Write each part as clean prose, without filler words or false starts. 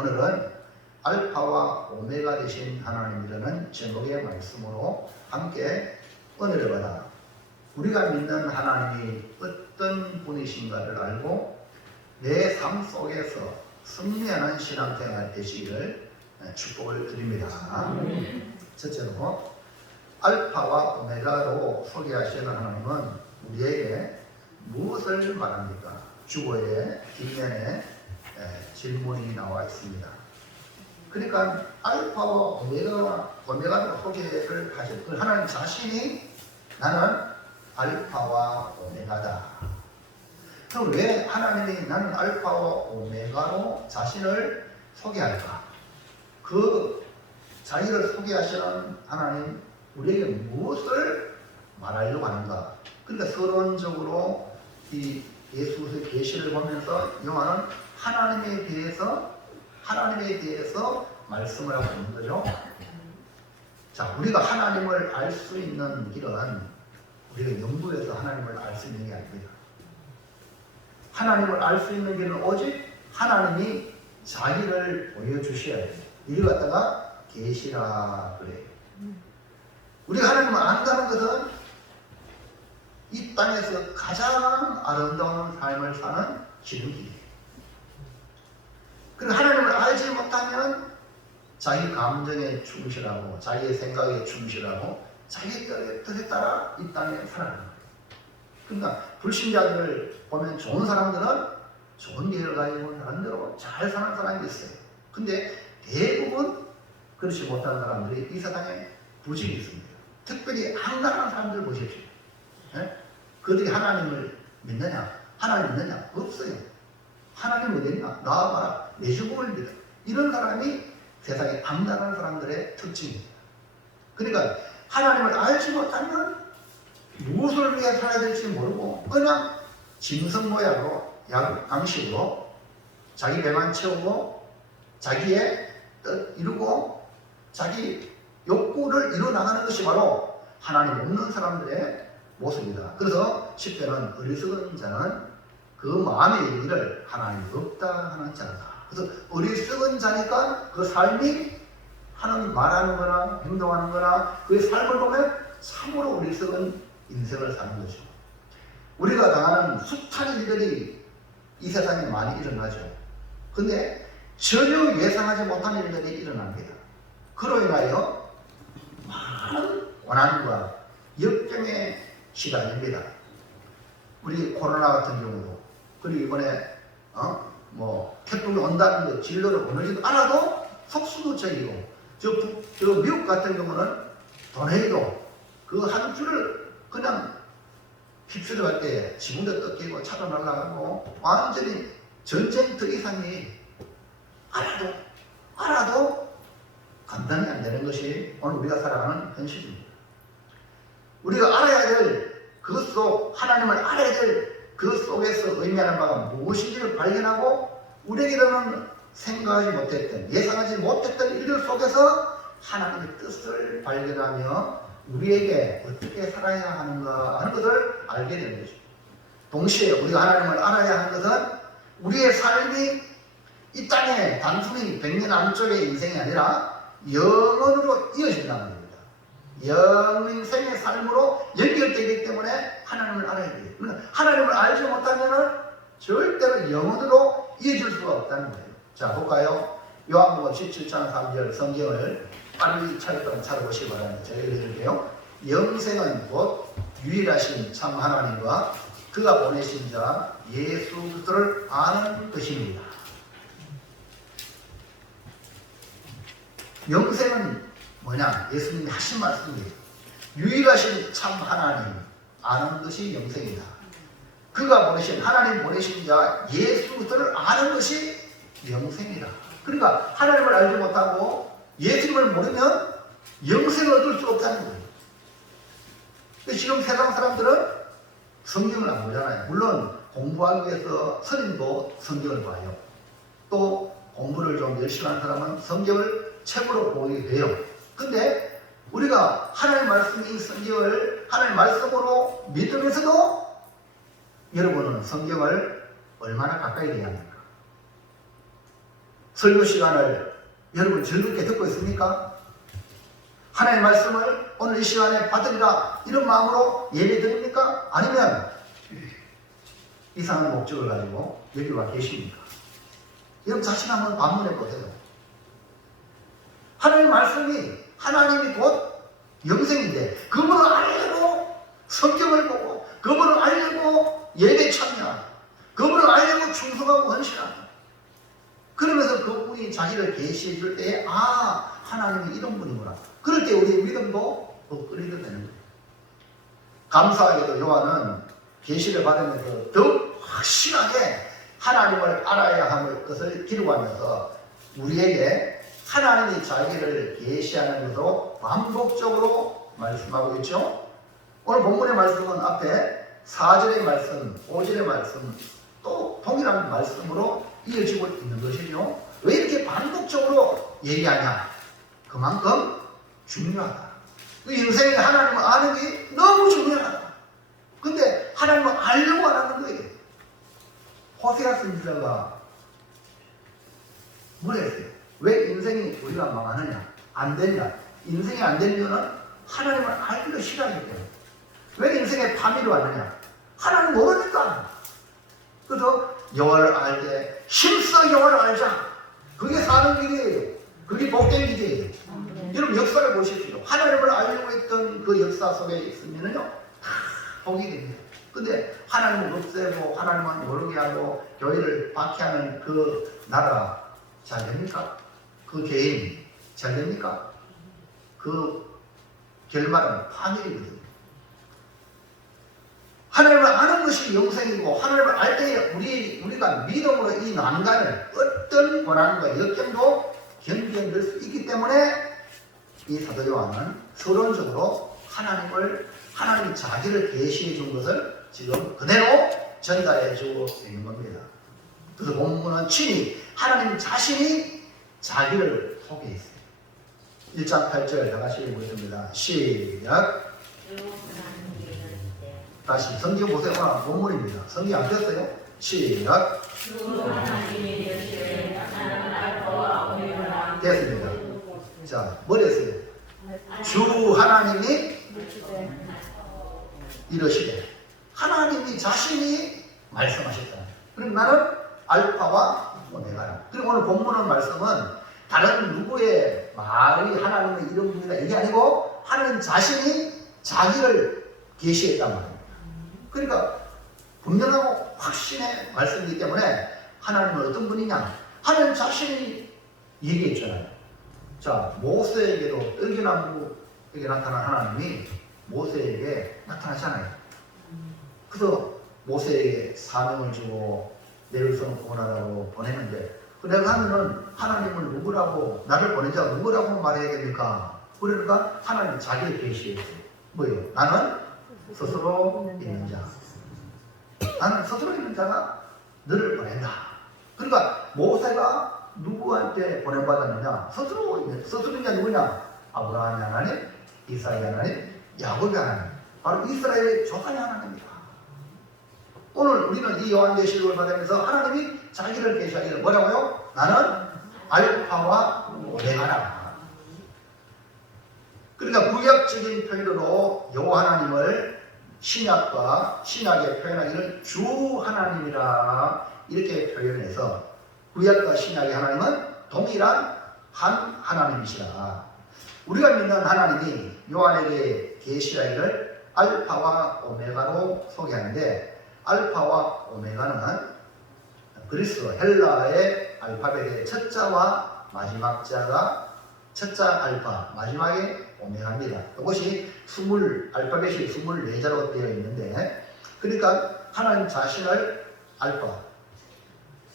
오늘은 알파와 오메가 되신 하나님이라는 제목의 말씀으로 함께 은혜를 받아 우리가 믿는 하나님이 어떤 분이신가를 알고 내 삶 속에서 승리하는 신앙생활 되시기를 축복을 드립니다. 첫째로 알파와 오메가로 소개하시는 하나님은 우리에게 무엇을 말합니까? 주보의 뒷면에 질문이 나와 있습니다. 그러니까 알파와 오메가로 소개를 하셨고 하나님 자신이 나는 알파와 오메가다. 그럼 왜 하나님이 나는 알파와 오메가로 자신을 소개할까? 그 자기를 소개하시는 하나님 우리에게 무엇을 말하려고 하는가? 그러니까 서론적으로 이 예수의 계시를 보면서 요한은 하나님에 대해서 말씀을 하고 있는 거죠. 자, 우리가 하나님을 알 수 있는 길은 우리가 연구해서 하나님을 알 수 있는 게 아닙니다. 하나님을 알 수 있는 길은 오직 하나님이 자기를 보여주셔야 돼요. 이를 갖다가 계시라 그래요. 우리가 하나님을 안다는 것은 이 땅에서 가장 아름다운 삶을 사는 지름길이에요. 그리고 하나님을 알지 못하면 자기 감정에 충실하고 자기의 생각에 충실하고 자기 뜻에 따라 이 땅에 살아가는 거예요. 그러니까 불신자들을 보면 좋은 사람들은 좋은 길을 가지고 나름대로 잘 사는 사람이 있어요. 근데 대부분 그렇지 못한 사람들이 이 세상에 부진이 있습니다. 특별히 악랄한 사람들 보십시오. 네? 그들이 하나님을 믿느냐? 하나님 믿느냐? 없어요. 하나님 어디 있나? 나와봐라. 내 죽음을 믿어. 이런 사람이 세상에 악랄한 사람들의 특징입니다. 그러니까 하나님을 알지 못하면 무엇을 위해 살아야 될지 모르고 그냥 짐승 모양으로 양식으로 자기 배만 채우고 자기의 뜻 이루고 자기 욕구를 이루어나가는 것이 바로 하나님 없는 사람들의 모습이다. 그래서 10절은 어리석은 자는 그 마음에 이르기를 하나님이 없다 하는 자다. 그래서 어리석은 자니까 그 삶이 하는 말하는 거나 행동하는 거나 그의 삶을 보면 참으로 어리석은 인생을 사는 거죠. 우리가 당하는 숱한 일들이 이 세상에 많이 일어나죠. 근데 전혀 예상하지 못한 일들이 일어납니다. 그로 인하여 많은 고난과 역경의 시간입니다. 우리 코로나 같은 경우도 그리고 이번에 태풍이 온다는 거 진로를 보내지도 않아도 속수무책이고 저 미국 같은 경우는 도네이도 그 한 줄을 그냥 휩쓸어 갈 때 지붕도 뜯기고 차도 날아가고 완전히 전쟁터 이상이 알아도 감당이 안 되는 것이 오늘 우리가 살아가는 현실입니다. 우리가 알아야 될 그 속 하나님을 알아야 될 그 속에서 의미하는 바가 무엇인지를 발견하고 우리에게는 생각하지 못했던 예상하지 못했던 일들 속에서 하나님의 뜻을 발견하며 우리에게 어떻게 살아야 하는가 하는 것을 알게 되는 것입니다. 동시에 우리가 하나님을 알아야 하는 것은 우리의 삶이 이 땅에 단순히 100년 안쪽의 인생이 아니라 영원으로 이어진다는 겁니다. 영생의 삶으로 연결되기 때문에 하나님을 알아야 돼요. 그러니까 하나님을 알지 못하면 절대로 영원으로 이어질 수가 없다는 거예요. 자, 볼까요? 요한복음 17장 3절 성경을 빨리 찾아보시기 바랍니다. 제가 읽어드릴게요. 영생은 곧 유일하신 참 하나님과 그가 보내신 자 예수 그리스도를 아는 것입니다. 영생은 뭐냐? 예수님이 하신 말씀이에요. 유일하신 참 하나님 아는 것이 영생이다. 그가 보내신 하나님 보내신 자 예수 그리스도를 아는 것이 영생이다. 그러니까 하나님을 알지 못하고 예수님을 모르면 영생을 얻을 수 없다는 거예요. 지금 세상 사람들은 성경을 안 보잖아요. 물론 공부하기 위해서 선임도 성경을 봐요. 또 공부를 좀 열심히 하는 사람은 성경을 책으로 보게 돼요. 근데 우리가 하나님 말씀인 성경을 하나님 말씀으로 믿으면서도 여러분은 성경을 얼마나 가까이 대합니까? 설교 시간을 여러분 즐겁게 듣고 있습니까? 하나님의 말씀을 오늘 이 시간에 받으리라 이런 마음으로 예배 드립니까? 아니면 이상한 목적을 가지고 여기 와 계십니까? 여러분 자신 한번 반문해 보세요. 하나님의 말씀이 하나님이 곧 영생인데 그분을 알고 성경을 보고 그분을 알고 예배 참여하고 그분을 알고 충성하고 헌신하고 그러면서 그분이 자기를 계시해 줄 때에 하나님이 이런 분이구나. 그럴 때 우리의 믿음도 업그레이드 되는 거예요. 감사하게도 요한은 계시를 받으면서 더욱 확실하게 하나님을 알아야 할 것을 기록하면서 우리에게 하나님이 자기를 계시하는 것으로 반복적으로 말씀하고 있죠. 오늘 본문의 말씀은 앞에 4절의 말씀, 5절의 말씀 또 동일한 말씀으로 이어지고 있는 것이죠. 왜 이렇게 반복적으로 얘기하냐? 그만큼 중요하다. 그 인생에 하나님을 아는 게 너무 중요하다. 근데 하나님을 알려고 안 하는 거예요. 호세아 선지자가 뭐라 했어요? 왜 인생이 우리가 망하느냐? 안 되냐? 인생이 안 되는 이유는 하나님을 알기를 싫어하기 때문에. 왜 인생에 파멸이 왔느냐? 하나님 모르니까. 그래서 여호와를 알되 힘써 여호와를 알자. 그게 사는 길이에요. 그게 복된 길이에요. 여러분 역사를 보십시오. 하나님을 알려고 했던 그 역사 속에 있으면요 다 복이 됩니다. 근데 하나님을 없애고 하나님만 모르게 하고 교회를 박해하는 그 나라 잘 됩니까? 그 개인 잘 됩니까? 그 결말은 파멸이거든요. 하나님을 아는 것이 영생이고 하나님을 알 때 우리가 믿음으로 이 난간을 어떤 고난과 역경도 견뎌낼 수 있기 때문에 이 사도 요한은 서론적으로 하나님이 자기를 계시해 준 것을 지금 그대로 전달해 주고 있는 겁니다. 그래서 본문은 친히 하나님 자신이 자기를 소개했어요. 1장 8절 다 같이 읽겠습니다. 시작. 다시 성경 보세요. 본문입니다. 성경 안 폈어요? 시작. 됐습니다. 자, 뭘 했어요? 주 하나님이 이러시되 하나님이 자신이 말씀하셨다. 그럼 나는 알파와 오메가라. 그리고 오늘 본문의 말씀은 다른 누구의 말이 하나님의 이런 분이다 이게 아니고 하나님 자신이 자기를 계시했단 말입니다. 그러니까 분명하고 확신의 말씀이기 때문에 하나님은 어떤 분이냐? 하나님 자신이 얘기했잖아요. 자, 모세에게도 떨기나무에게 나타난 하나님이 모세에게 나타나잖아요. 그래서 모세에게 사명을 주고 내를 선 구원하라고 보내는데 내가 하면은 하나님을 누구라고 나를 보낸 자가 누구라고 말해야 됩니까? 그러니까 하나님 자기를 계시했어요. 뭐예요? 나는 스스로 있는 자. 나는 스스로 있는 자가 너를 보낸다. 그러니까 모세가 누구한테 보내받았느냐? 스스로 있는 자 누구냐? 아브라함의 하나님, 이삭의 하나님, 야곱의 하나님. 바로 이스라엘의 조상의 하나님입니다. 오늘 우리는 이 요한계시록을 받으면서 하나님이 자기를 계시하기를 뭐라고요? 나는 알파와 오메가라. 그러니까 구약적인 표현으로 요 하나님을 신약과 신약에 표현하기를 주 하나님이라 이렇게 표현해서 구약과 신약의 하나님은 동일한 한 하나님이시라. 우리가 믿는 하나님이 요한에게 계시하기를 알파와 오메가로 소개하는데 알파와 오메가는 그리스 헬라의 알파벳의 첫 자와 마지막 자가 첫 자 알파, 마지막에 오메가입니다. 이것이 알파벳이 24자로 되어 있는데 그러니까 하나님 자신을 알파,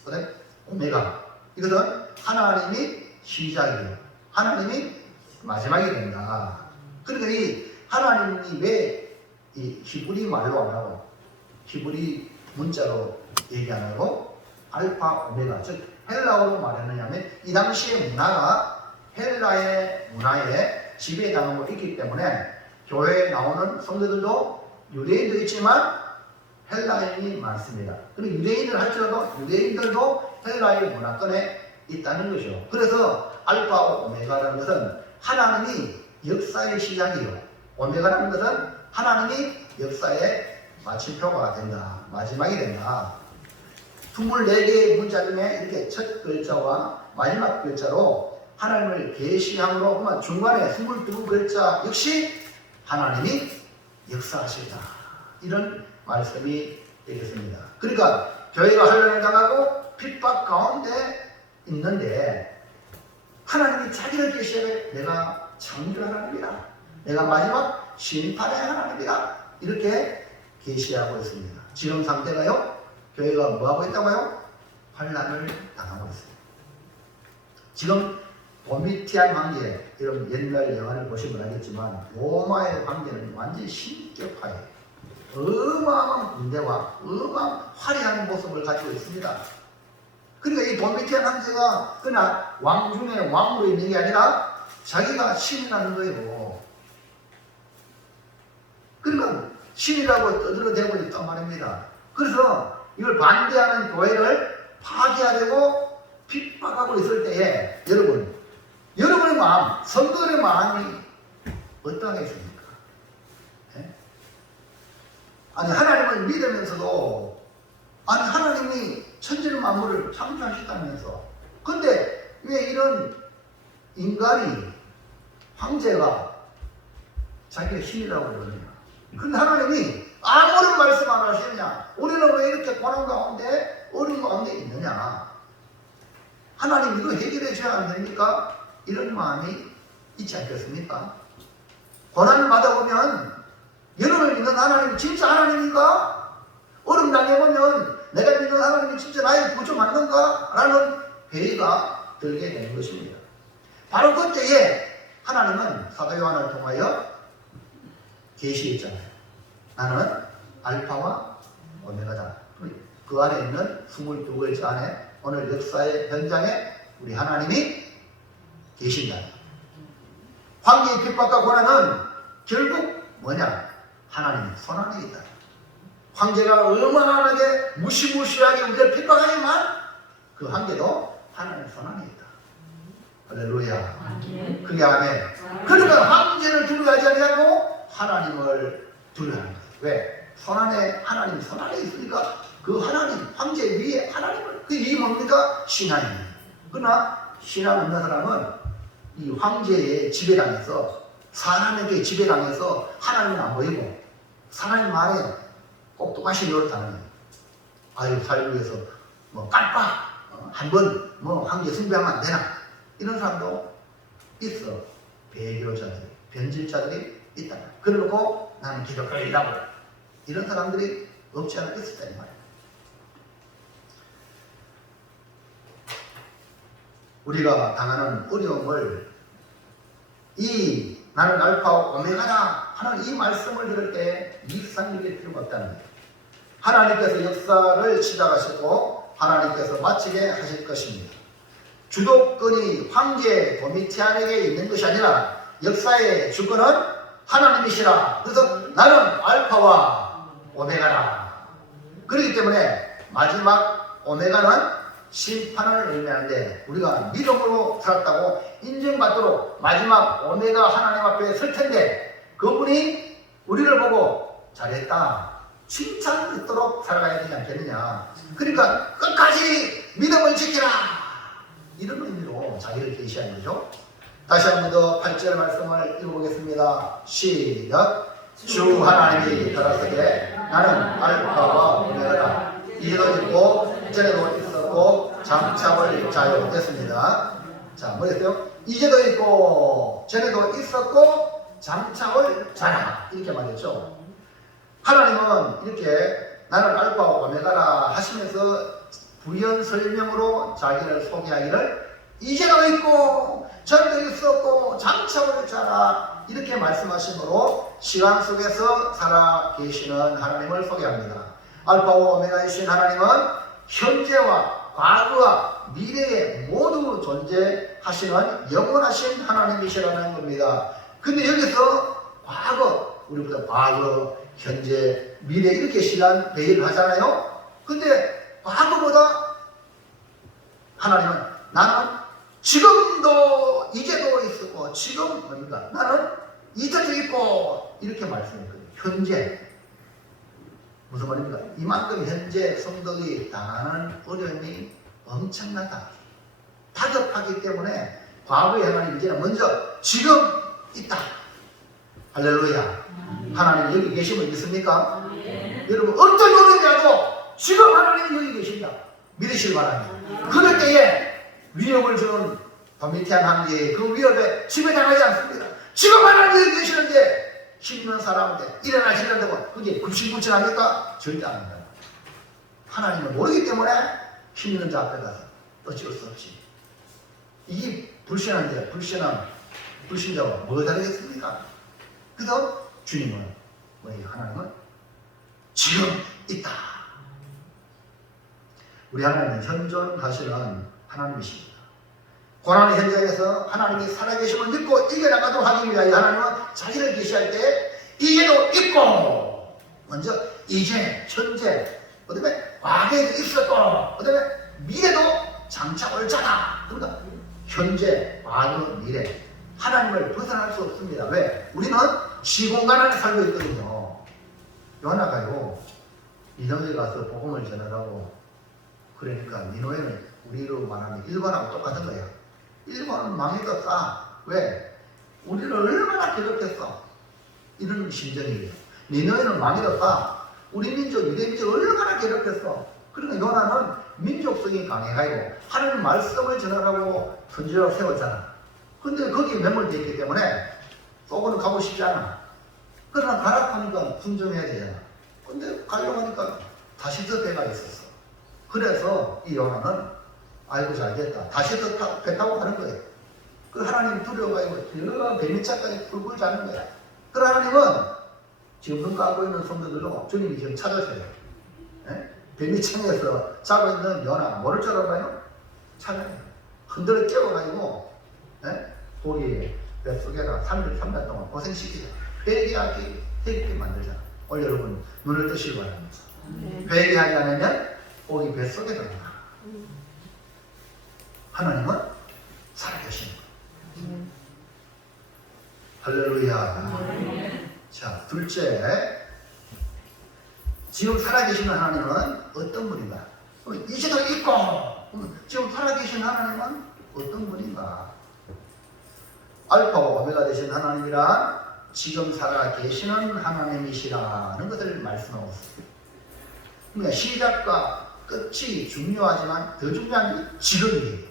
그다음에 오메가 이것은 하나님이 시작이에요. 하나님이 마지막이 된다. 그러니까 이 하나님이 왜 이 히브리 말로 안 하고 히브리 문자로 얘기 안 하고 알파, 오메가, 즉 헬라어로 말했느냐면 이 당시의 문화가 헬라의 문화에 지배당하고 있기 때문에 교회에 나오는 성도들도 유대인도 있지만 헬라인이 많습니다. 그리고 유대인을 할지라도 유대인들도 헬라의 문화권에 있다는 거죠. 그래서 알파와 오메가라는 것은 하나님이 역사의 시작이요, 오메가라는 것은 하나님이 역사의 마침표가 된다, 마지막이 된다. 24개의 문자 중에 이렇게 첫 글자와 마지막 글자로 하나님을 계시함으로 보면 중간에 22글자 역시 하나님이 역사하시다, 이런 말씀이 되겠습니다. 그러니까 교회가 환난을 당하고 핍박 가운데 있는데 하나님이 자기를 계시하되 내가 창조의 하나님이다, 내가 마지막 심판의 하나님이다, 이렇게 계시하고 있습니다. 지금 상태가요, 교회가 뭐하고 있다고요? 환난을 당하고 있습니다. 지금 도미티안 황제, 이런 옛날 영화를 보시면 알겠지만 로마의 황제는 완전히 신격화예요. 어마어마한 군대와 어마어마한 화려한 모습을 가지고 있습니다. 그러니까 이 도미티안 황제가 그냥 왕 중에 왕으로 있는 게 아니라 자기가 신이라는 거예요. 그러니까 신이라고 떠들어대고 있단 말입니다. 그래서 이걸 반대하는 교회를 파괴하려고 핍박하고 있을 때에 여러분의 마음, 성도들의 마음이 어떠하겠습니까? 네? 아니 하나님을 믿으면서도, 아니 하나님이 천지를 만물을 창조하셨다면서, 근데 왜 이런 인간이, 황제가 자기가 신이라고 그러느냐? 근데 하나님이 아무런 말씀 안 하시느냐? 우리는 왜 이렇게 고난 가운데, 어려운 가운데 있느냐? 하나님 이거 해결해 줘야 안 됩니까? 이런 마음이 있지 않겠습니까? 고난을 받아보면 여러분을 믿는 하나님이 진짜 하나님인가? 어려움 당해보면 내가 믿는 하나님이 진짜 나의 구주 맞는가? 라는 회의가 들게 되는 것입니다. 바로 그때에 하나님은 사도 요한을 통하여 계시했잖아요. 나는 알파와 오메가다. 그 안에 있는 22글자 안에 오늘 역사의 현장에 우리 하나님이 계신다. 황제의 핍박과 고난은 결국 뭐냐? 하나님의 손안에 있다. 황제가 어마어마하게 무시무시하게 우리를 핍박하지만 그 황제도 하나님의 손안에 있다. 할렐루야. 그게 아멘. 그러니까 황제를 두려워하지 아니하고 하나님을 두려워하는 거예요. 왜? 손안에, 하나님 손안에 있으니까 그 하나님, 황제 위에 하나님을, 그 이게 뭡니까? 신앙입니다. 그러나 신앙 없는 사람은 이 황제의 지배당해서, 사람에게 지배당해서 하나님은 안 보이고 사람의 말에 똑똑하시 노릇하는 거예요. 아유, 살기 위해서 뭐 깜빡 한번 뭐 황제 숭배하면 안 되나, 이런 사람도 있어. 배교자들, 변질자들이 있다. 그래놓고 나는 기독교인이라고, 이런 사람들이 없지 않아 있었다 이 말이에요. 우리가 당하는 어려움을 이 나는 알파와 오메가다 하는 이 말씀을 들을 때 이상 여길 필요가 없다는 거예요. 하나님께서 역사를 시작하셨고 하나님께서 마치게 하실 것입니다. 주도권이 황제 도미티안에게 있는 것이 아니라 역사의 주권은 하나님이시라. 그래서 나는 알파와 오메가라. 그렇기 때문에 마지막 오메가는 심판을 의미하는데, 우리가 믿음으로 살았다고 인정받도록 마지막 오메가 하나님 앞에 설 텐데, 그분이 우리를 보고 잘했다, 칭찬 듣도록 살아가야 되지 않겠느냐. 그러니까 끝까지 믿음을 지키라, 이런 의미로 자기를 계시한 거죠. 다시 한 번 더 8절 말씀을 읽어보겠습니다. 시작. 주 하나님이 가라사대 나는 알파와 오메가다. 이제도 있고 전에도 있었고 장차올 자요. 됐습니다. 자, 뭐랬어요? 이제도 있고 전에도 있었고 장차올 자라, 이렇게 말했죠. 하나님은 이렇게 나는 알파와 오메가라 하시면서 부연 설명으로 자기를 소개하기를 이제도 있고 전에도 있었고 장차올 자라, 이렇게 말씀하심으로 시간 속에서 살아 계시는 하나님을 소개합니다. 알파와 오메가이신 하나님은 현재와 과거와 미래에 모두 존재하시는 영원하신 하나님이시라는 겁니다. 근데 여기서 과거, 우리보다 과거, 현재, 미래 이렇게 시간 배열을 하잖아요. 근데 과거보다 하나님은 나는 지금도 이제도 있었고 지금 뭡니까? 나는 이제도 있고 이렇게 말씀했거든요. 현재 무슨 말입니까? 이만큼 현재 성도들이 당하는 어려움이 엄청나다. 다급하기 때문에 과거에 하나님 이제는 먼저 지금 있다. 할렐루야. 하나님 여기 계시면 믿습니까? 여러분 어떤 어려움이라도 지금 하나님 여기 계신다. 믿으시기 바랍니다. 그럴 때에 위협을 주는 도미티안 황제의 그 위협에 지배당하지 않습니다. 지금 하나님 여기 계시는데 힘 있는 사람한테 일어나시는다고 그게 굽신굽신합니까? 절대 안 합니다. 하나님을 모르기 때문에 힘 있는 자 앞에 가서 어쩔 수 없이 이 불신한데 불신자와 뭐 다르겠습니까? 그래서 주님은 뭐예요? 하나님은 지금 있다. 우리 하나님은 현존하시는 하나님이십니다. 고난의 현장에서 하나님이 살아계심을 믿고 이겨나가도록 하기 위하여 하나님은 자기를 계시할 때 이제도 있고 먼저 이제 현재 그다음에 과거에도 있었고 그다음에 미래도 장차 올 자다. 그러니까 현재, 과거, 미래 하나님을 벗어날 수 없습니다. 왜? 우리는 시공간 안에 살고 있거든요. 요나가요 니느웨에 가서 복음을 전하라고 그러니까 니느웨는 우리로 말하면 일본하고 똑같은 거야. 일본은 망해졌다. 왜? 우리를 얼마나 괴롭혔어. 이런 심정이에요. 니느웨는 망해졌다. 우리 민족, 유대 민족 얼마나 괴롭혔어. 그러니까 요나는 민족성이 강해가지고 하나님 말씀을 전하라고 선지자로 세웠잖아. 근데 거기에 매몰되어 있기 때문에 쏘고는 가고 싶지 않아. 그러나 가라 하니까 순종해야 되잖아. 근데 가려고 하니까 다시 더 배가 있었어. 그래서 이 요나는 아이고 잘됐다. 다시 더 배 타고 가는 거예요. 그 하나님 두려워가지고 여러 배밑차까지 풀고 자는 거야. 그 하나님은 지금 눈 감고 있는 성도들로 주님이 지금 찾으세요. 배밑창에서 자고 있는 요나 모를 줄 알아봐요? 찾아요. 흔들어 깨워가지고 고기 뱃속에다 3년 동안 고생시키자. 회개하게 만들잖아. 오늘 여러분 눈을 뜨시기 바랍니다. 회개하지 않으면 고기 뱃속에 들어가. 하나님은 살아계신 거예요. 할렐루야. 자, 둘째, 지금 살아계시는 하나님은 어떤 분인가? 이제도 있고 지금 살아계신 하나님은 어떤 분인가? 알파와 오메가 되신 하나님이란 지금 살아계시는 하나님이시라는 것을 말씀하고 있습니다. 그러니까 시작과 끝이 중요하지만 더 중요한 게 지금이에요.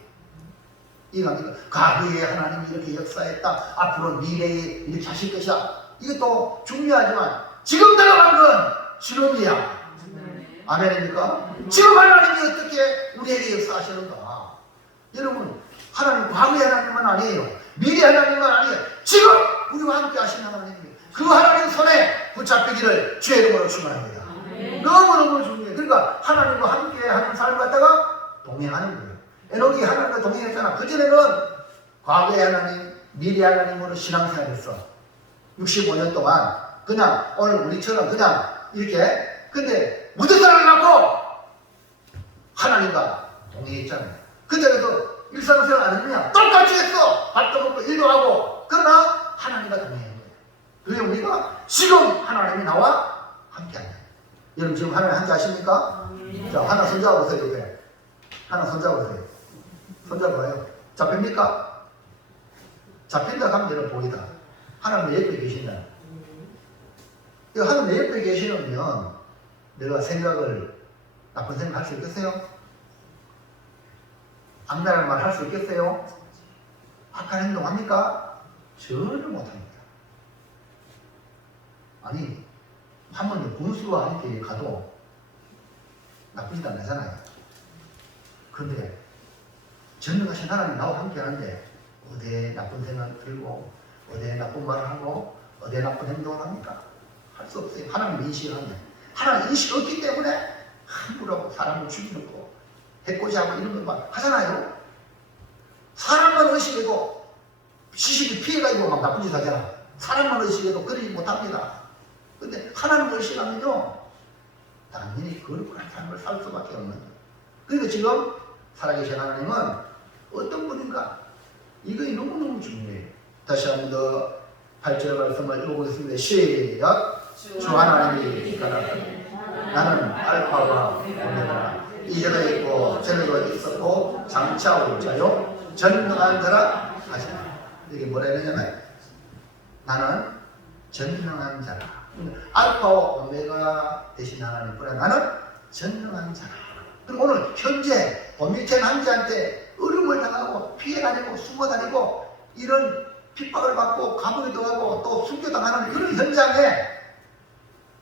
이건 과거에 하나님이 이렇게 역사했다. 앞으로 미래에 이렇게 하실 것이다. 이것도 중요하지만 지금 들어간 건 지금이야. 아멘입니까? 지금 하나님이 어떻게 우리에게 역사하시는가? 여러분, 하나님 과거의 하나님은 아니에요. 미래 하나님은 아니에요. 지금 우리와 함께 하시는 하나님이에요. 그 하나님 손에 붙잡히기를 주의 이름으로 축원합니다. 너무너무 중요해요. 그러니까 하나님과 함께 하는 삶을 갖다가 동행하는 거예요. 에녹이 하나님과 동행했잖아. 그전에는 과거의 하나님, 미래 하나님으로 신앙생활했어. 65년 동안 그냥 오늘 우리처럼 그냥 이렇게 근데 무슨 사람이 갖고 하나님과 동행했잖아요. 근데 그래도 일상생활 안 했느냐? 똑같이 했어. 밥도 먹고 일도 하고. 그러나 하나님과 동행한 거예요. 그게 우리가 지금 하나님이 나와 함께하는 거예요. 여러분 지금 하나님 함께 하십니까? 자, 하나 손잡아보세요. 옆에. 하나 손잡아보세요. 손잡아봐요. 잡힙니까? 잡힌다 하면 여러분 보이다. 하나님 내 옆에 계신다. 하나님 내 옆에 계시면 내가 나쁜 생각 할 수 있겠어요? 악랄한 말 할 수 있겠어요? 악한 행동 합니까? 전혀 못합니다. 아니, 한번 군수와 함께 가도 나쁘지도 않잖아요. 그런데 전능하신 하나님 나와 함께 하는데 어디에 나쁜 생각 들고 어디에 나쁜 말을 하고 어디에 나쁜 행동을 합니까? 할 수 없어요. 하나님 인식을 하면. 하나님 인식이 없기 때문에 함부로 사람을 죽이는 거 해코지하고 이런 걸 막 하잖아요. 사람만 의식해도 시식이 피해가지고 막 나쁜 짓 하잖아. 사람만 의식해도 그러지 못합니다. 근데 하나님 의식하면요 당연히 거룩한 삶을 살 수밖에 없는 거예요. 그러니까 지금 살아계신 하나님은 어떤 분인가? 이거 너무너무 중요해요. 다시 한 번 더 8절 말씀을 읽어보겠습니다. 시작. 주 하나님이 가라사대 나는 알파와 오메가라 이전에 있고 전에도 있었고 장차 올 자요 전능한 자라 하시라. 이게 뭐라 했냐면 나는 전능한 자라. 알파와 오메가 되신 하나님뿐에 나는 전능한 자라. 그럼 오늘 현재 범일체 남자한테 어려움을 당하고 피해 다니고 숨어 다니고 이런 핍박을 받고 감옥에 들어가고 또 순교당하는 그런 현장에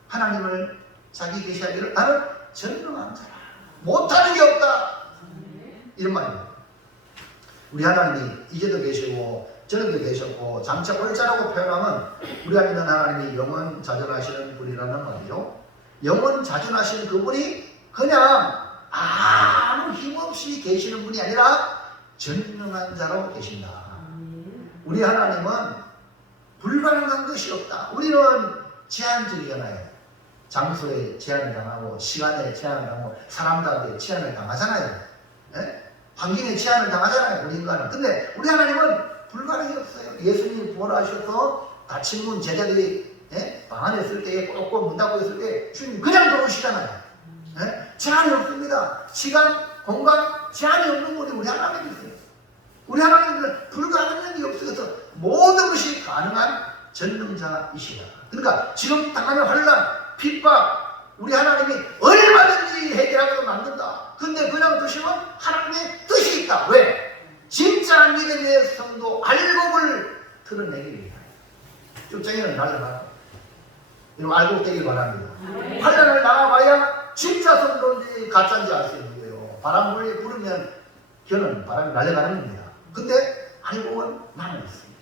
하나님을 자기 계시하기를 나는 전능한 자라. 못하는 게 없다. 이런 말입니다. 우리 하나님이 이제도 계시고 전에도 계셨고 장차 올 자라고 표현하면 우리가 믿는 하나님이 영원 자존하시는 분이라는 말이죠. 영원 자존하시는 그분이 그냥 아무 힘없이 계시는 분이 아니라 전능한 자로 계신다. 우리 하나님은 불가능한 것이 없다. 우리는 제한적이잖아요. 장소에 제한을 당하고 시간에 제한을 당하고 사람들한테 제한을 당하잖아요. 예? 환경에 제한을 당하잖아요. 우리 인간은. 근데 우리 하나님은 불가능이 없어요. 예수님이 부활하셔서 닫힌 문 제자들이 방 안에 있을 때 꼭꼭 문 닫고 있을 때 주님 그냥 들어오시잖아요. 제한이 없습니다. 시간, 공간 제한이 없는 분이 우리 하나님이세요. 우리 하나님은 불가능한 게 없어서 모든 것이 가능한 전능자이시다. 그러니까 지금 당하는 환난, 핍박 우리 하나님이 얼마든지 해결하고 만든다. 근데 그냥 두시면 하나님의 뜻이 있다. 왜? 진짜 믿음의 성도 알곡을 드러내기 위해 쭉정이는 날려놔. 이러면 알곡 되길 바랍니다. 환난을 나가봐야 진짜 성도인지 가짜인지 알 수 있는 거예요. 바람 부르면 겨는 바람이 날려가는 겁니다. 근데 알곡은 남아있습니다.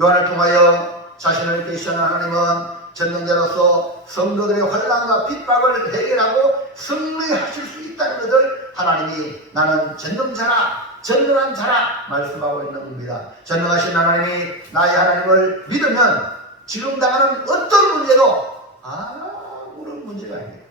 요한을 통하여 자신을 계시하는 하나님은 전능자로서 성도들의 환난과 핍박을 해결하고 승리하실 수 있다는 것을 하나님이 나는 전능자라 전능한 자라 말씀하고 있는 겁니다. 전능하신 하나님이 나의 하나님을 믿으면 지금 당하는 어떤 문제도 아무런 문제가 아닙니다.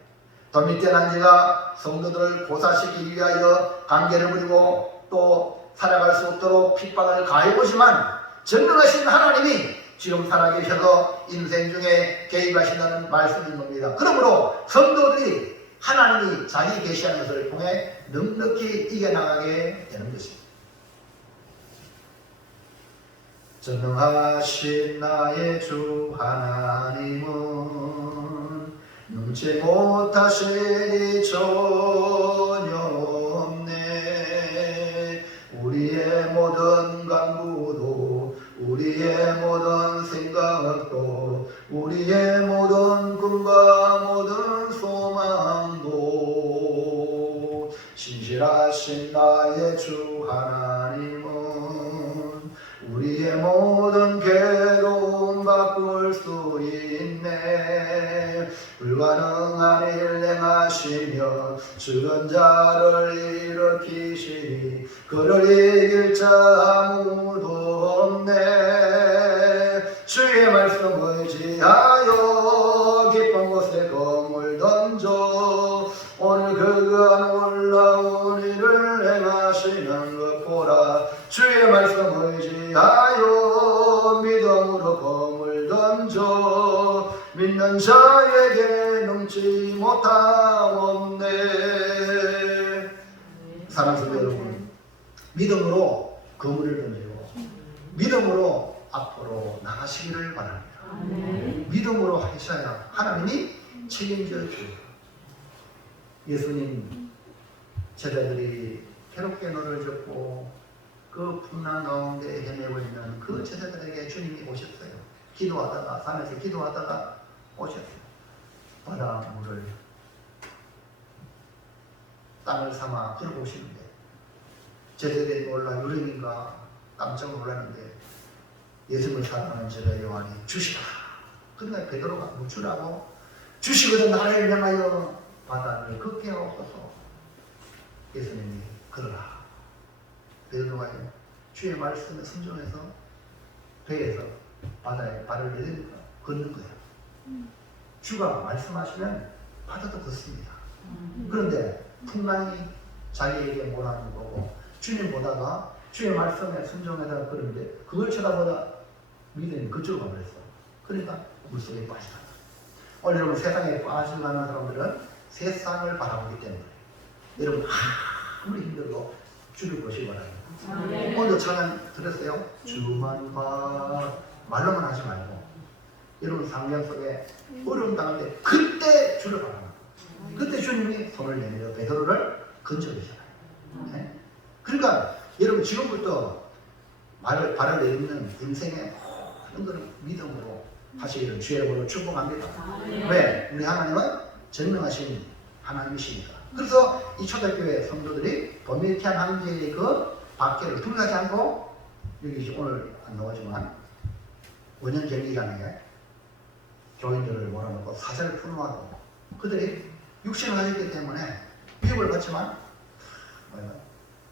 더 밑에 난지가 성도들을 고사시키기 위하여 관계를 부리고 또 살아갈 수 없도록 핍박을 가해보지만 전능하신 하나님이 지금 살아계셔서 인생 중에 개입하신다는 말씀인 겁니다. 그러므로 성도들이 하나님이 자기 계시하는 것을 통해 넉넉히 이겨나가게 되는 것입니다. 전능하신 나의 주 하나님은 능치 못하시니 전혀 없네. 우리의 모든 간구도 우리의 모든 생각도 우리의 모든 꿈과 모든 소망도 신실하신 나의 주 하나님은 우리의 모든 괴로움 바꿀 수 있네. 불가능한 일 행하시며 죽은 자를 일으키시니 그를 이길 자 아무도 없네. 주의 말씀 의지하여 깊은 곳에 검을 던져 오늘 그가 놀라운 일을 행하시는 것 보라. 주의 말씀 의지하여 믿음으로 검을 던져 믿는 자에게 넘지 못함 없네. 사랑스러운 여러분, 믿음으로 검을 던지고 믿음으로 앞으로 나가시기를 바랍니다. 믿음으로 하셔야 하나님이 책임져 주세요. 예수님 제자들이 괴롭게 너를 줬고 그 풍랑 가운데 헤매고 있는 그 제자들에게 주님이 오셨어요. 기도하다가 산에서 기도하다가 오셨어요. 바다 물을 땅을 삼아 들어보시는데 제자들이 놀라 유령인가 깜짝 놀랐는데 예수님을 사랑하는 제자 요한이 주시라. 그러나 베드로가 뭐 주라고 주시거든 나를 명하여 바다를 걷게 하옵소서. 예수님이 걸어라. 베드로가 주의 말씀에 순종해서 배에서 바다에 발을 내딛는 거야. 걷는 거예요. 주가 말씀하시면 바다도 걷습니다. 그런데 풍랑이 자기에게 몰아오는 거고 주님 보다가 주의 말씀에 순종하다가 그러는데 그걸 쳐다보다 믿음이 그쪽으로 가버렸어. 그러니까 물속에 빠져간다. 오늘 여러분 세상에 빠져가는 사람들은 세상을 바라보기 때문에 여러분 아무리 힘들고 주를 보시기 바랍니다. 오늘도 찬양 들었어요? 주만 봐. 말로만 하지 말고 여러분 상경 속에 어려움 당할 때 그때 주를 바라봐. 그때 주님이 손을 내밀어 베드로를 건져주잖아요. 네? 그러니까 여러분 지금부터 말을 바라고 있는 인생의 모든 것을 믿음으로 하시기를 주의 이름으로 축복합니다. 왜? 우리 하나님은 전능하신 하나님이시니까. 그래서 이 초대교회 성도들이 도미니칸 황제의 그 밖에를 둘러가지 않고 여기 오늘 안 나오지만 원년 경기장에 교인들을 몰아넣고 사자를 풀어놓고 그들이 육신을 가졌기 때문에 위협을 받지만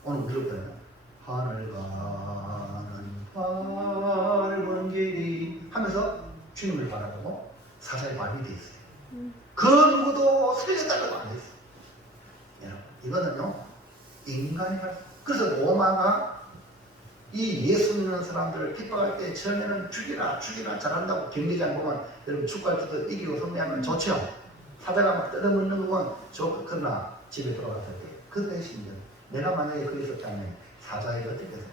오늘 무조건 하늘 가는 밝은 길이 하면서 주님을 바라보고 사자의 마음이 돼 있어요. 그 누구도 살려달라고 안 했어요. 여러분, 이거는요 인간이 할 수. 그래서 로마가 이 예수 믿는 사람들을 핍박할 때 처음에는 죽이라 잘한다고 경기장 보면 여러분 축구할 때도 이기고 승리하면 좋죠. 사자가 막 뜯어먹는 건 좋고 그러나 집에 돌아갔을 때 그 대신 내가 만약에 거기 있었다면 사자에게 어떻게 됐어요?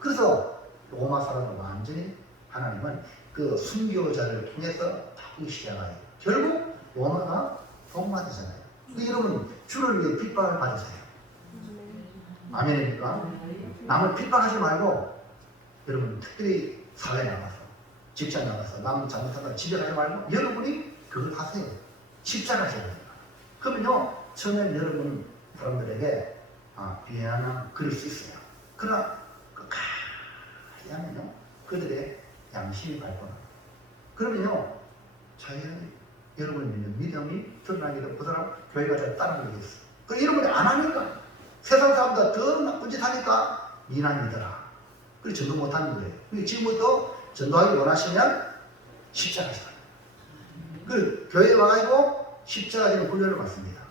그래서 로마 사람은 완전히 하나님은 그 순교자를 통해서 바꾸기 시작해요. 결국 로마가 복마되잖아요. 여러분 주를 위해 핍박을 받으세요. 아멘입니까? 남을 핍박하지 말고 여러분 특별히 사회에 나가서 직장 나가서 남 잘못하다 집에 가지 말고 여러분이 그걸 하세요. 십자가셔야 됩니다. 그러면요 처음엔 여러분 사람들에게 비난을 그릴 수 있어요. 그러나 끝까지 하면요 그들의 양심이 발권합니다. 그러면요 자연히 여러분이 믿는 믿음이 드러나기도 그 사람 교회가 따르는 게 있어요. 그 여러분이 안 하니까 세상 사람보다 더 나쁜 짓 하니까 니나 믿어라. 그래서 전도 못하는 거예요. 지금부터 전도하기 원하시면 십자가 지라. 그 교회에 와가지고 십자가 지는 훈련을 받습니다.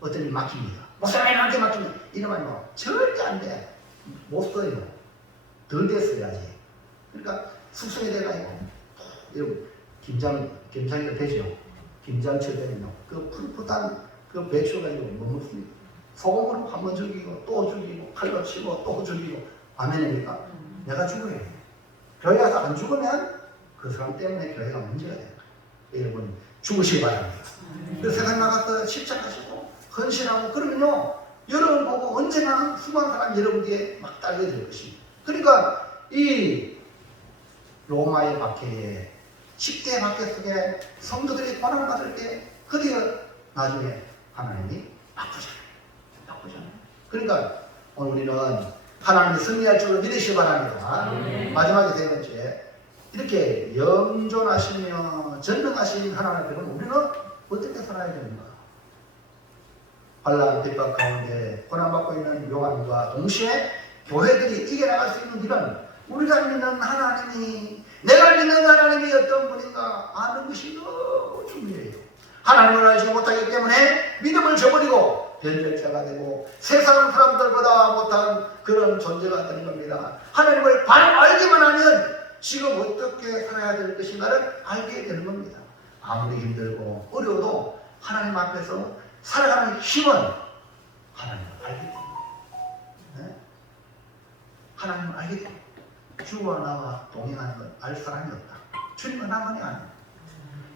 어떤 일이 막힙니다. 목사님한테 막힙니다. 이러면 뭐 절대 안 돼. 못 써요. 덜 됐어야지. 그러니까 숙성이 돼가지고 여러분 김장이도 되죠. 김장철 되면요. 그 풋풋한 그 배추 가지고 못 먹습니다. 소금으로 한 번 죽이고 또 죽이고 칼로 치고 또 죽이고 아멘입니까? 내가 죽어야 돼. 교회 가서 안 죽으면 그 사람 때문에 교회가 문제가 돼요. 여러분 죽으시기 바랍니다. 그래서 세상 나가서 십자가시고 헌신하고 그러면요 여러분 보고 언제나 수많은 사람이 여러분 뒤에 막 달려들 것입니다. 그러니까 이 로마의 박해에 10대 박해 속에 성도들이 고난을 받을 때 그들이 나중에 하나님이 바꾸잖아요. 그러니까 오늘 우리는 하나님이 승리할 줄을 믿으시기 바랍니다. 마지막에 세 번째 이렇게 영존하시며 전능하신 하나님 앞에 우리는 어떻게 살아야 됩니까? 환난 핍박 가운데 고난받고 있는 요한과 동시에 교회들이 이겨나갈 수 있는 길은 우리가 믿는 하나님이 내가 믿는 하나님이 어떤 분인가 아는 것이 너무 중요해요. 하나님을 알지 못하기 때문에 믿음을 저버리고 변절자가 되고 세상 사람들보다 못한 그런 존재가 되는 겁니다. 하나님을 바로 알기만 하면 지금 어떻게 살아야 될 것인가를 알게 되는 겁니다. 아무리 힘들고 어려워도 하나님 앞에서 살아가는 힘은 하나님을 알게 됩니다. 네? 하나님을 알게 됩니다. 주와 나와 동행하는 건 알 사람이 없다. 주님은 나만이 아니에요.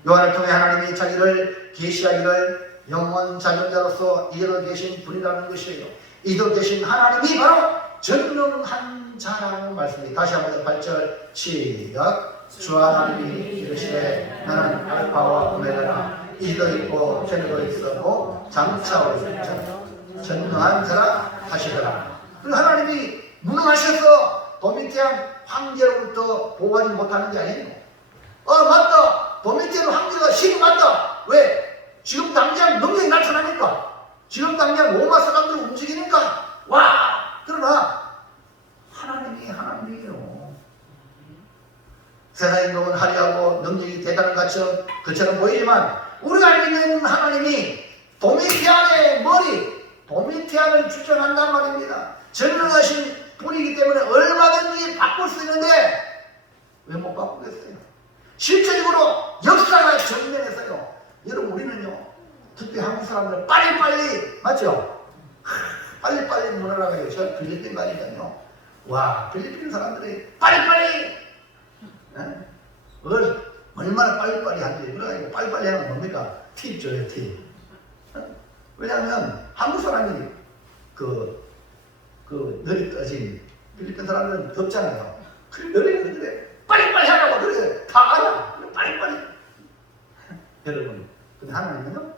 요한을 통해 하나님이 자기를 계시하기를 영원 자존자로서 이대로 계신 분이라는 것이에요. 이대로 계신 하나님이 바로 전능한 자라는 말씀이 다시 한번 8절 시작. 주 하나님이 이르시되 나는 알파와 오메가라 이도 있고 전에도 있었고 장차 올 자 전능한 자라 하시더라. 그리고 하나님이 무능하셔서 도미티안 황제로부터 보호하지 못하는 게 아니에요. 맞다. 도미티안 황제가 신이 맞다. 왜? 지금 당장 능력이 나타나니까. 지금 당장 로마 사람들이 움직이니까. 와! 그러나 하나님이 하나님이에요. 세상의 놈은 화려하고 능력이 대단한 것처럼 보이지만 우리가 믿는 하나님이 도미티안의 머리, 도미티안을 주장한단 말입니다. 전능하신 분이기 때문에 얼마든지 바꿀 수 있는데 왜 못 바꾸겠어요? 실제적으로 역사가 전면에서요. 여러분 우리는요. 특히 한국 사람들은 빨리빨리 맞죠? 빨리빨리 문화라고 해요. 제가 필리핀 가니까요. 와 필리핀 사람들이 빨리빨리 얼마나 빨리빨리 하는지. 그래가지고 빨리빨리 하는 건 뭡니까? 팁 줘요 팁. 왜냐하면 한국 사람이 느리 떠진 필리핀 사람들은 덥잖아요. 그래 빨리빨리 하라고 그래 다 알아. 빨리빨리. 여러분 근데 하나님은요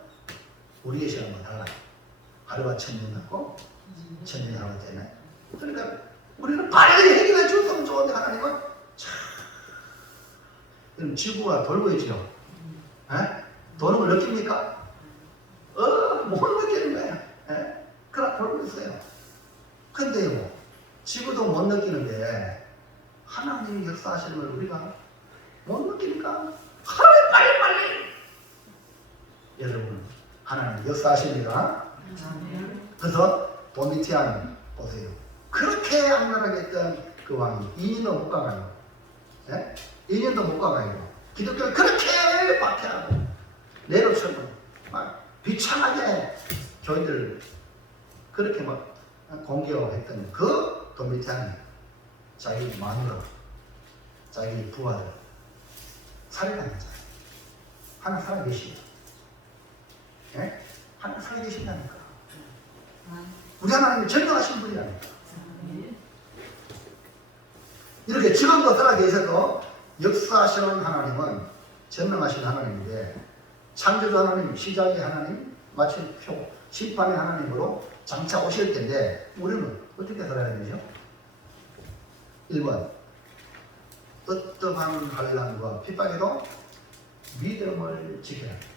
우리의 시간과 달라요. 하루가 천년 같고 천년이 하루 되네. 그러니까 우리는 빨리 해결해 줬으면 좋은데 하나님은 참 지구가 돌고 있죠. 도는 걸 느낍니까? 못 느끼는 거야. 그러나 돌고 있어요. 근데요 지구도 못 느끼는데 하나님이 역사하시는 걸 우리가 못 느끼니까 하루에 빨리 여러분 하나님 역사하십니다. 그래서 도미티안 보세요. 그렇게 악랄하게 했던 그 왕이 2년도 못 가가요. 2년도 못 가가요. 기독교를 그렇게 박해하고 내로처럼 막 비참하게 교인들 그렇게 막 공격했던 그 도미티안이 자기 마누라, 자기 부하들 살해당했잖아요. 하나 살아계시죠. 하나 살아계신다니까. 우리 하나님이 전능하신 분이라니까. 이렇게 지금도 살아계셔도 역사하시는 하나님은 전능하신 하나님인데 창조주 하나님, 시작의 하나님, 마침표, 심판의 하나님으로 장차 오실 텐데 우리는 어떻게 살아야 되죠? 1번 어떠한 환난과 핍박에도 믿음을 지켜야 합니다.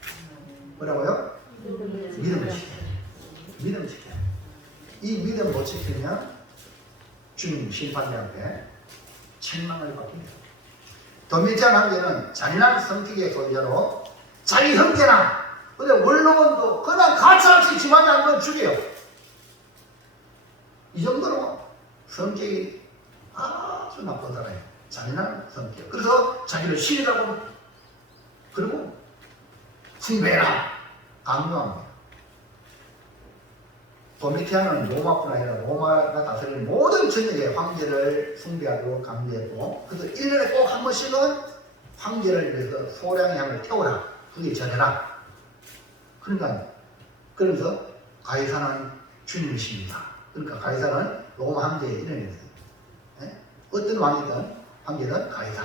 뭐라고요? 믿음을 지켜야 합니다. 믿음을 지켜야 합니다. 이 믿음 못 지키면 주님 심판대 앞에 책망을 받습니다. 도미티안 황제는 잔인한 성격의 소유자로 자기 형제나 원로원도 그냥 가차없이 집안에 앉아 죽여요. 이 정도로 성격이 아주 나쁘잖아요. 잔인한 성격. 그래서 자기를 신이라고 그리고 숭배해라 강요합니다. 도미티안은 로마뿐 아니라 로마가 다스리는 모든 전역의 황제를 숭배하고 강요했고 그래서 1년에 꼭 한 번씩은 황제를 위해서 소량의 향을 태워라. 그게 전해라. 그러니까 그러면서 가이사는 주님이십니다. 그러니까 가이사는 로마 황제의 이름이거든요. 어떤 왕이든 황제는 가이사.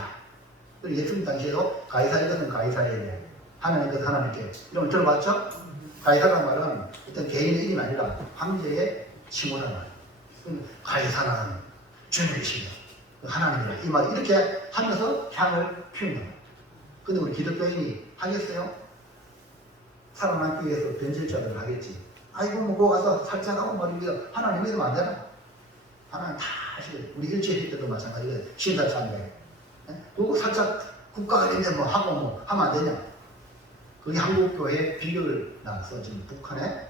그리고 예수님 당시에도 가이사의 것은 가이사에게 하나님의 것은 하나님께 이런 걸 들어봤죠? 가이사라는 말은 어떤 개인의 이름이 아니라 황제의 칭호라는 말이에요. 가이사는 주님이십니다. 하나님이라 이 말 이렇게 하면서 향을 피운다. 근데 우리 기독교인이 하겠어요? 살아남기 위해서 변질자들을 하겠지. 아이고 뭐 그거 가서 살짝 하고 말입니다. 하나님 믿으면 안 되나? 하나님 다 하시거든요. 우리 일주일 때도 마찬가지거든요. 신사참배. 그거 살짝 국가가 되면 뭐 하고 뭐 하면 안 되냐? 그게 한국교회의 비극을 낳아서 지금 북한에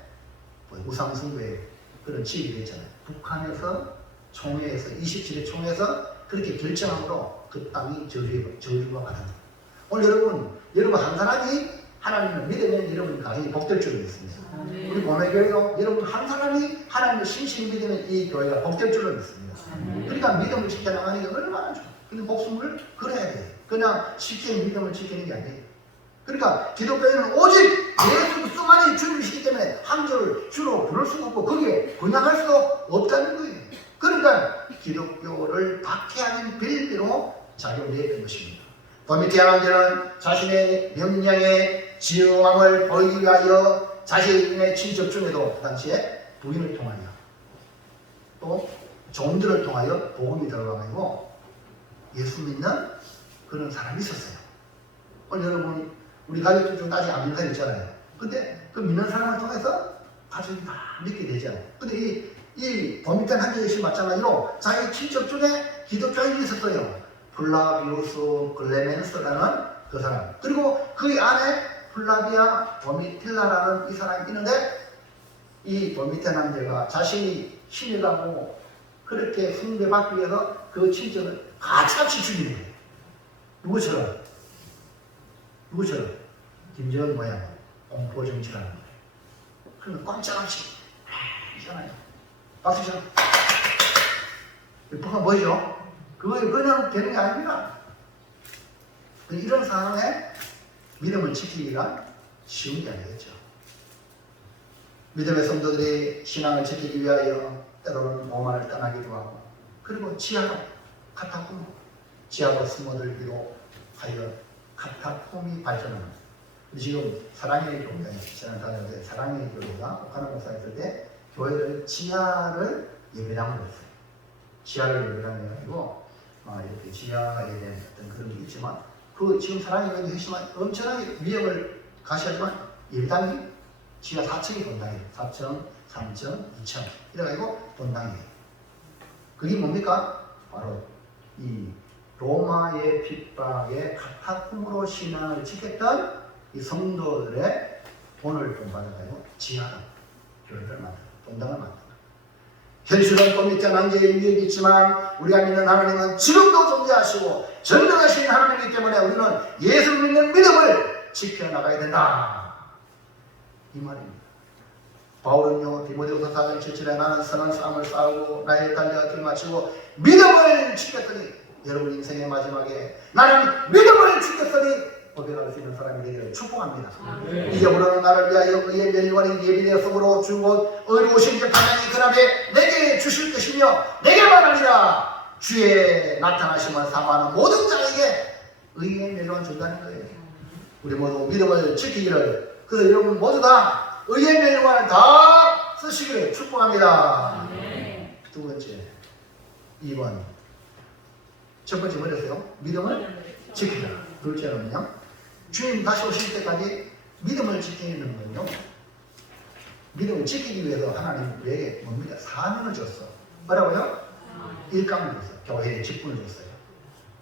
우상숭배의 그런 지역이 됐잖아요. 북한에서 총회에서 27회 총회에서 그렇게 결정함으로 그 땅이 저주가 받은 거예요. 오늘 여러분 한 사람이 하나님을 믿으면 여러분 가정이 복될 줄을 믿습니다. 우리 고매교회도 여러분 한 사람이 하나님을 심심히 믿으면 이 교회가 복될 줄을 믿습니다. 그러니까 믿음을 지켜나가는 게 얼마나 좋아요. 근데 목숨을 걸어야 돼요. 그냥 쉽게 믿음을 지키는 게 아니에요. 그러니까 기독교인은 오직 예수 그리스도만이 주님이시기 때문에 한조를 주로 부를 수가 없고 거기에 분양할 수도 없다는 거예요. 그러니까 기독교를 박해하는 빌미로 작용되었던 것입니다. 도미티안 황제는 자신의 명령에 지응함을 보이기 위하여 자신의 친척 중에도 그 당시에 부인을 통하여 또 종들을 통하여 복음이 들어가고 예수 믿는 그런 사람이 있었어요. 오늘 여러분 우리 가족들 중 아직 안 믿는 사람 있잖아요. 근데 그 믿는 사람을 통해서 가족이 다 믿게 되잖아요. 근데 이 도미티안 황제의 마찬가지로 자기 친척 중에 기독교인이 있었어요. 플라비우스 글레멘스라는 그 사람. 그리고 그 안에 플라비아 도미틸라라는 이 사람이 있는데 이 도미티안 황제가 자신이 신이라고 그렇게 숭배받기 위해서 그 친척을 가차없이 죽이는 거예요. 누구처럼? 김정은 모양 공포정치라는 거예요. 그러면 꼼짝없이 이상하죠. 박수죠. 뭐가 뭐죠? 그거 그냥 되는 게 아닙니다. 이런 상황에 믿음을 지키기가 쉬운 게 아니겠죠. 믿음의 성도들이 신앙을 지키기 위하여 때로는 오만을 떠나기도 하고, 그리고 지하로 지하로 숨어들기도 하여 카타콤이 발전합니다. 지금 사랑의 교회, 지난달에 사랑의 교회가 옥하나 목사 있을 때 교회를 지하를 예배당으로 했어요. 지하를 예배당이 아니고 이렇게 지하에 대한 어떤 그런 게 있지만, 그 지금 사랑의 교회도 했지만 엄청나게 위험을 가시하지만 예배당이 지하 4층이 본당이에요. 4층, 3층, 2층 이래가지고 본당이에요. 그게 뭡니까? 바로 이 로마의 핍박에 카타콤으로 신앙을 지켰던 이 성도들의 돈을 본받아가지고 지하로 교회를 만들어 본당을 만들어. 현실은 또 밑에 난제의 위력이 있지만 우리가 믿는 하나님은 지금도 존재하시고 전능하신 하나님이기 때문에 우리는 예수 믿는 믿음을 지켜나가야 된다, 이 말입니다. 바울은요, 디모데후서 4장 7절에 나는 선한 싸움을 싸우고 나의 달려가 들마치고 믿음을 지켰더니, 여러분 인생의 마지막에 나는 믿음을 지켰더니 고백할 수 있는 사람이 되기를 축복합니다. 이제부터는 나를 위하여 의의 멸류관이 예비되어 속으로 주고 의로우신 재판장이 그날에 내게 주실 것이며 내게만 아니라 주의 나타나심을 사모하는 모든 자에게 의의 멸류관 준다는 거예요. 우리 모두 믿음을 지키기를, 그래서 여러분 모두 다 의의 멸류관을 다 쓰시기를 축복합니다. 두 번째, 2번. 첫 번째 뭐랬어요? 믿음을 지키라. 둘째는요, 주님 다시 오실 때까지 믿음을 지키는 건요, 믿음을 지키기 위해서 하나님 우리에게 뭡니까? 사명을 줬어. 뭐라고요? 일감을 줬어요. 교회에 직분을 줬어요.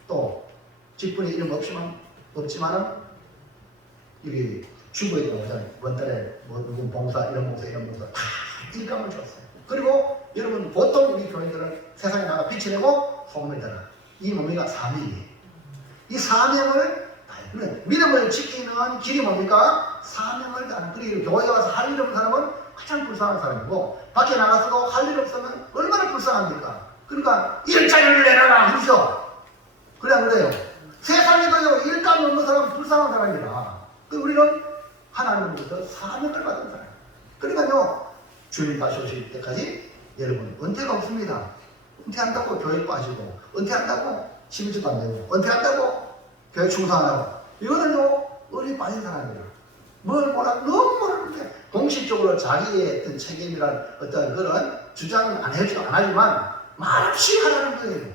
또 직분이 이름 없지만은 여기 주부에 나오잖아요. 원달에 뭐 누군 봉사, 이런 봉사 다 일감을 줬어요. 그리고 여러분 보통 우리 교인들은 세상에 나가 빛을 내고 소금을 달아. 이 뭡니까? 사명이에요. 이 사명을, 믿음을 지키는 길이 뭡니까? 사명을 다하는. 그리고 교회에 와서 할 일 없는 사람은 가장 불쌍한 사람이고, 밖에 나가서도 할 일 없으면 얼마나 불쌍합니까? 그러니까 일자리를 내놔라 그러죠. 그래 안 그래요? 세상에도요, 일감이 없는 사람은 불쌍한 사람이라. 우리는 하나님으로부터 사명을 받은 사람. 그러니까요, 주님 다시 오실 때까지 여러분 은퇴가 없습니다. 은퇴한다고 교회 빠지고, 은퇴한다고 11조도 안 되고, 은퇴한다고 교회 충성 안 하고, 이거는요, 의리 빠진 사람이에요. 뭘 몰라, 너무 모르는데, 공식적으로 자기의 어떤 책임이란 어떤 그런 주장은 안 하지만, 말없이 하라는 거예요.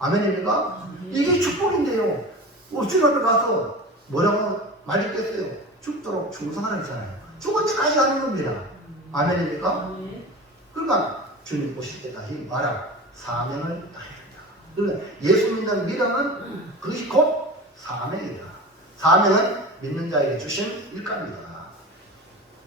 아멘입니까? 이게 축복인데요. 주님 앞에 가서 뭐라고 말했겠어요? 죽도록 충성하라 했잖아요. 죽을 때까지 하는 겁니다. 아멘입니까? 그러니까 주님 오실 때까지 말하라. 사명을 다해야 된다. 그러니까 예수 믿는 믿음은 그것이 곧 사명이다. 사명은 믿는 자에게 주신 일감이다.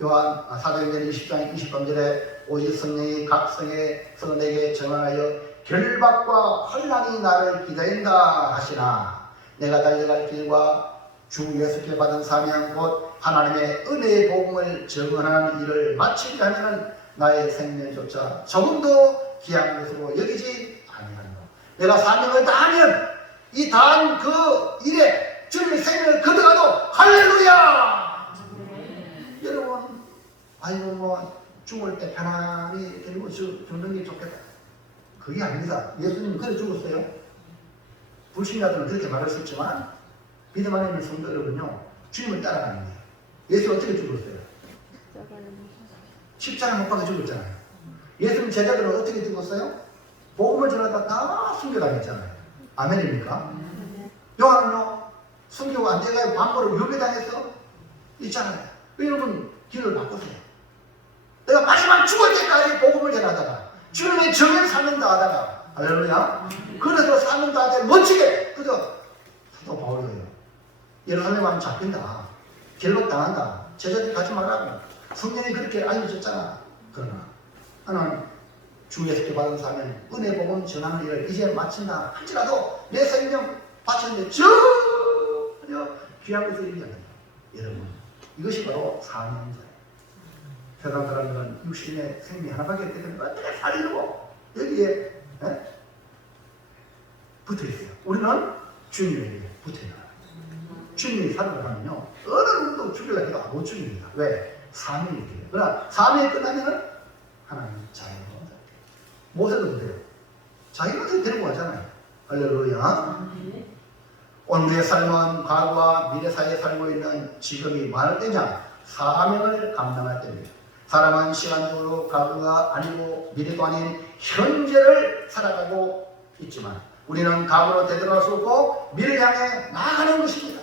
요한 사도행전 20장 20번절에 오직 성령이 각 성의 성에게 정하여 결박과 환난이 나를 기다린다 하시나, 내가 달려갈 길과 주 예수께 받은 사명 곧 하나님의 은혜의 복음을 증언하는 일을 마치려 하면 나의 생명조차 조금도 귀한 것으로 여기지 아니하노. 내가 사명을 다하면 이 다한 그 일에 주님의 생명을 거둬가도 할렐루야! 여러분, 아이고 뭐 죽을 때 편안히 데리고 죽는 게 좋겠다. 그게 아닙니다. 예수님은 그래 죽었어요. 불신자들은 그렇게 말할 수 있지만 믿음 안에 있는 성도 여러분요, 주님을 따라가는 거예요. 예수 어떻게 죽었어요? 십자가 못 박아 죽었잖아요. 예수님 제자들은 어떻게 죽었어요? 복음을 전하다 다 순교당했잖아요. 아멘입니까? 요한은요, 순교가 안 돼가지고 반모를 유배당해서 있잖아요. 여러분 길을 바꾸세요. 내가 마지막 죽을 때까지 복음을 전하다가 주님의 정의 사명 다하다가, 할렐루야. 그래서 사명 다하되 멋지게, 그죠? 사도 바울이에요. 예루살렘 하면 잡힌다. 결박당한다. 제자들이 가지 말라고. 성령이 그렇게 알려줬잖아. 그러나 하나는 주에서 받은 사명, 은혜 복음 전하는 일을 이제 마친다 할지라도 내 생명 바쳤는데 전혀 귀한 것을 얘기합니다. 여러분, 이것이 바로 사명자예요. 세상 사람들은 육신의 생명이 하나밖에 없기 때문에 어떻게 살려고 여기에 붙어있어요. 우리는 주님에게 붙어있는 주님이 살아가면요 어느 누구도 죽이려고 해도 못 죽입니다. 왜? 사명이 있기 때문에. 그러나 사명이 끝나면은 하나님 자유로 모세도 그래요. 자기가 데리고 가잖아요. 할렐루야. 오늘 우리의 삶은 과거와 미래 사이에 살고 있는 지금이 많을 때냐? 사명을 감당할 때입니다. 사람은 시간적으로 과거가 아니고 미래도 아닌 현재를 살아가고 있지만 우리는 과거로 되돌아갈 수 없고 미래를 향해 나아가는 것입니다.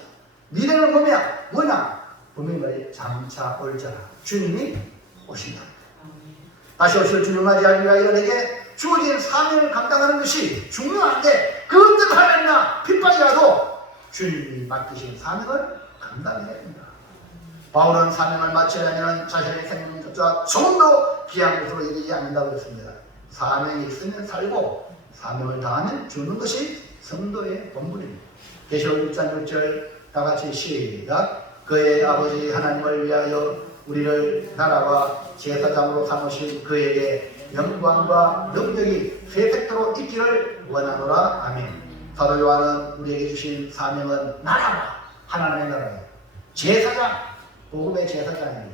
미래는 뭐냐? 분명히 장차 올 자라 주님이 오신다. 다시 오실 주님 맞이하기 위하여 내게 주어진 사명을 감당하는 것이 중요한데 그 뜻하였나 핍박이라도 주님이 맡기신 사명을 감당해야 됩니다. 바울은 사명을 마치려면 자신의 생명조차 조금도 귀한 것으로 여기지 않는다고 했습니다. 사명이 있으면 살고 사명을 다하면 죽는 것이 성도의 본분입니다. 계시록 6장 6절 다같이 시작. 그의 아버지 하나님을 위하여 우리를 나라와 제사장으로 삼으신 그에게 영광과 능력이 세세토록 있기를 원하노라. 아멘. 사도 요한은 우리에게 주신 사명은 나라와 하나님의 나라예요. 제사장, 복음의 제사장이에요.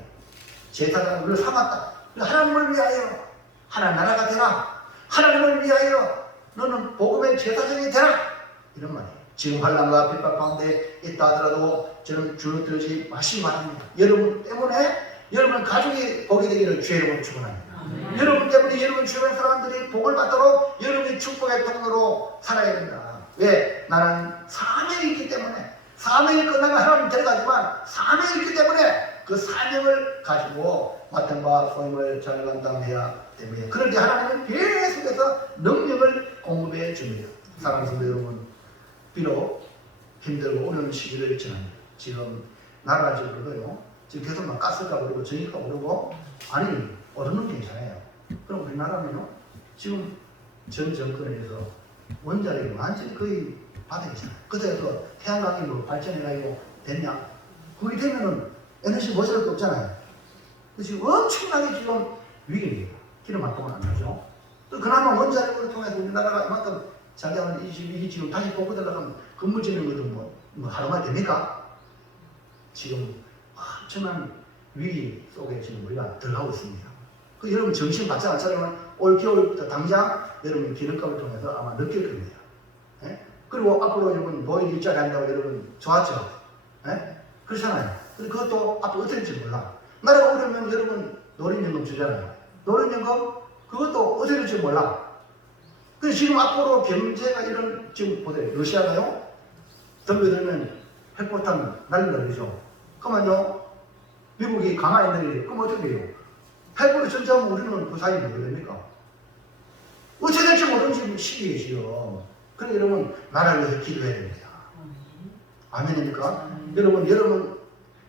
제사장은 우리를 삼았다. 하나님을 위하여 하나님 나라가 되라. 하나님을 위하여 너는 복음의 제사장이 되라. 이런 말이에요. 지금 환난과 핍박 가운데 있다 하더라도 저는 주눅 들지 마시기 바랍니다. 여러분 때문에 여러분 가족이 복이 되기를 주의 이름으로 축원합니다. 여러분 때문에 여러분 주변 사람들이 복을 받도록 여러분이 축복의 통로로 살아야 됩니다. 왜? 나는 사명이 있기 때문에. 사명이 끝나면 하나님 데려가지만 사명이 있기 때문에 그 사명을 가지고 맡은 바 소임을 잘 감당해야 됩니다. 그럴 때 하나님은 계속해서 능력을 공급해 줍니다. 사랑하는 성도 여러분, 비록 힘들고 어려운 시기를 지납니다. 지금 나라가 지금 지금 계속 막 가스가 오르고 전기가 오르고 아니 오르는 게 괜찮아요. 그럼 우리나라는요 지금 전 정권에서 원자력이 완전히 거의 바닥이잖아요. 그때서 태양광이 뭐 발전해가지고 됐냐? 그게 되면은 에너지 모자랄 게 없잖아요. 지금 엄청나게 지금 위기입니다. 기름 한 통은 안 나죠. 또 그나마 원자력을 통해서 우리나라가 이만큼 자기가 이게 지금 다시 복구되려면 건물 짓는 것도 뭐 하루만 됩니까? 지금 엄청난 위기 속에 지금 우리가 들어가고 있습니다. 그 여러분 정신 바짝 안 차리면 올 겨울부터 당장 여러분 기름값을 통해서 아마 느낄 겁니다. 예? 그리고 앞으로 여러분 노인 일자리 한다고 여러분 좋았죠? 예? 그렇잖아요. 근데 그것도 앞으로 어떻게 될지 몰라. 나라가 오려면 여러분 노인연금 주잖아요. 노인연금 그것도 어떻게 될지 몰라. 그래서 지금 앞으로 경제가 이런 지금 보세요. 러시아가요 덤벼 들면 핵폭탄 날린다 그러죠. 그러면요 미국이 강화에 내리죠. 그럼 어떻게 돼요? 핵으로 전쟁하면 우리는 그 사이에 뭐가 됩니까? 어떻게 될지 모르는 지금 시기이지요. 그러니까 여러분 나라를 위해서 기도해야 됩니다. 아멘입니까? 여러분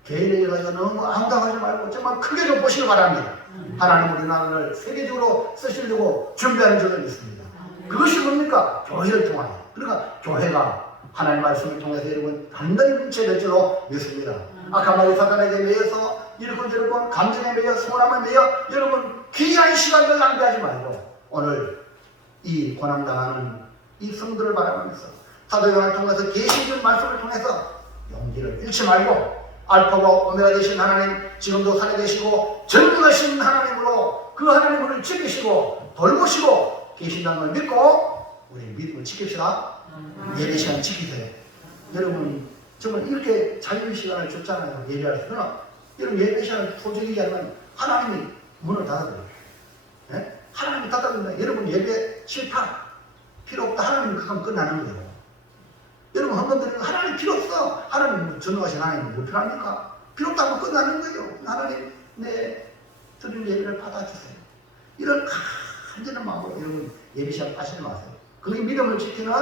개인에 가서 너무 앙당하지 말고 정말 크게 좀 보시기 바랍니다. 하나님 우리나라를 세계적으로 쓰시려고 준비하는 적이 있습니다. 그것이 뭡니까? 교회를 통하여. 그러니까 교회가 하나님 말씀을 통해서 여러분 단단히 뭉쳐질 줄로 믿습니다. 아까 말이 사단에게 매여서 이렇고 감정에 매여 소원함에 매여 여러분 귀한 시간을 낭비하지 말고 오늘 이 고난당하는 이 성도를 바라보면서 사도 요한을 통해서 계시된 말씀을 통해서 용기를 잃지 말고 알파가 오메가 되신 하나님 지금도 살아계시고 전능하신 하나님으로 그 하나님을 지키시고 돌보시고 계신다는 걸 믿고 우리 믿음을 지킵시다. 예배 시간 지키세요. 여러분 정말 이렇게 자유 시간을 줬잖아요. 예배할 때. 그러나 여러분 예배 시간을 소중히 하면 하나님이 문을 닫아버려요. 네? 하나님이 닫아버린다. 여러분 예배 싫다. 필요 없다. 하나님이 그건 끝나는 거예요. 여러분 한 번 드리면 하나님 필요 없어. 하나님 전능하신 하나님 뭐 필요합니까? 필요 없다고 끝나는 거예요. 하나님 내 드리는 예배를 받아주세요. 이런 간절한 마음으로 여러분 예배 시간 빠지지 마세요. 그게 믿음을 지키는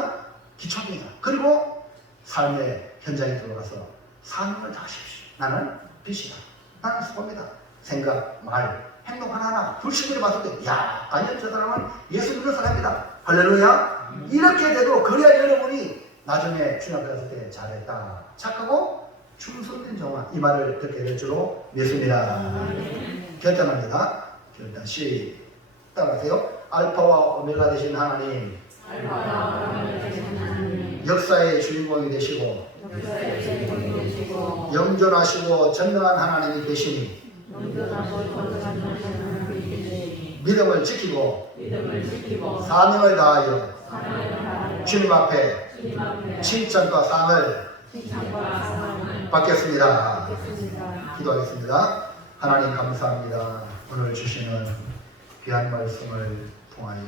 기초입니다. 그리고 삶의 현장에 들어가서 사명을 다하십시오. 나는 빛이다. 나는 소금이다. 생각, 말, 행동 하나하나 불신으로 봤을 때, 야, 완전 저 사람은 예수 믿는 사람이다. 할렐루야. 이렇게 돼도 그래야 여러분이 나중에 신학 갔을 때 잘했다, 착하고 충성된 종아, 이 말을 듣게 될 줄로 믿습니다. 결단합니다. 결단. 따라하세요. 알파와 오메가 되신 하나님, 역사의 주인공이 되시고 영존하시고 전능한 하나님이 되시니 믿음을 지키고 사명을 다하여 주님 앞에 칭찬과 상을 받겠습니다. 기도하겠습니다. 하나님 감사합니다. 오늘 주시는 귀한 말씀을 통하여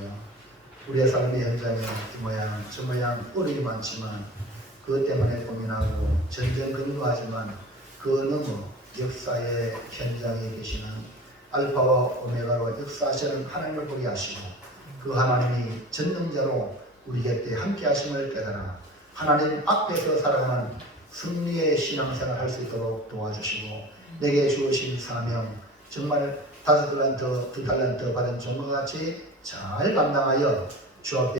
우리의 삶의 현장에 이 모양 저 모양 어려움이 많지만 그것 때문에 고민하고 전전긍긍하지만 그 너무 역사의 현장에 계시는 알파와 오메가로 역사하시는 하나님을 보게 하시고 그 하나님이 전능자로 우리 곁에 함께 하심을 깨달아 하나님 앞에서 살아가는 승리의 신앙생활을 할 수 있도록 도와주시고 내게 주어진 사명 정말 5달란트 2달란트 받은 종과 같이 잘 감당하여 주 앞에